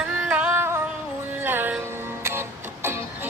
ayan na ang ulan.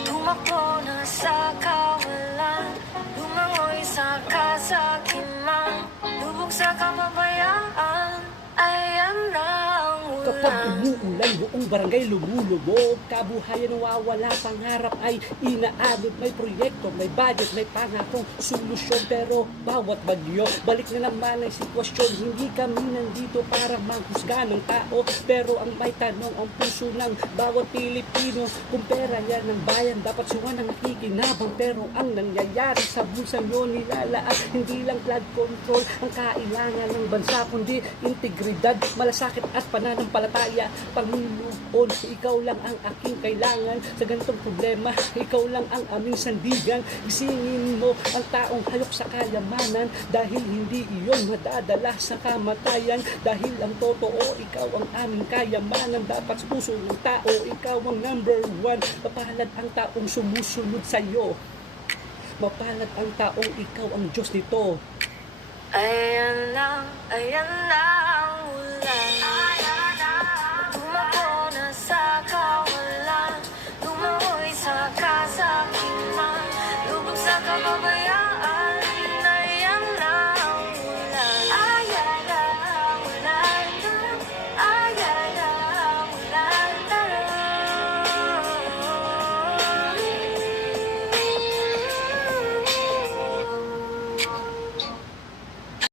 Tumakbo na sa kawalan, lumangoy sa kasakiman, lubog sa kapabayaan, ayan na ang Kapag ulan. umuulan, buong barangay lumulubog. Kabuhayan nawawala, pangarap ay inaabot. May proyekto, may budget, may pangakong solusyon. Pero bawat bagyo, balik na naman ang sitwasyon. Hindi kami nandito para manghusga ng tao, pero ang may tanong ang puso ng bawat Pilipino. Kung pera yan ng bayan, dapat suwan ang nakikinabang. Pero ang nangyayari sa bulsa nyo nilalaan, hindi lang flood control ang kailangan ng bansa, kundi integridad, malasakit at pananampalataya. Panginoon, ikaw lang ang aking kailangan. Sa ganitong problema, ikaw lang ang aming sandigan. Isingin mo ang taong hayok sa kayamanan, dahil hindi iyon madadala sa kamatayan. Dahil ang totoo, ikaw ang aming kayamanan. Dapat sa puso ng tao, ikaw ang number one. Mapalad ang taong sumusunod sa iyo. Mapalad ang taong ikaw ang Diyos nito. Ayan na ang ulan.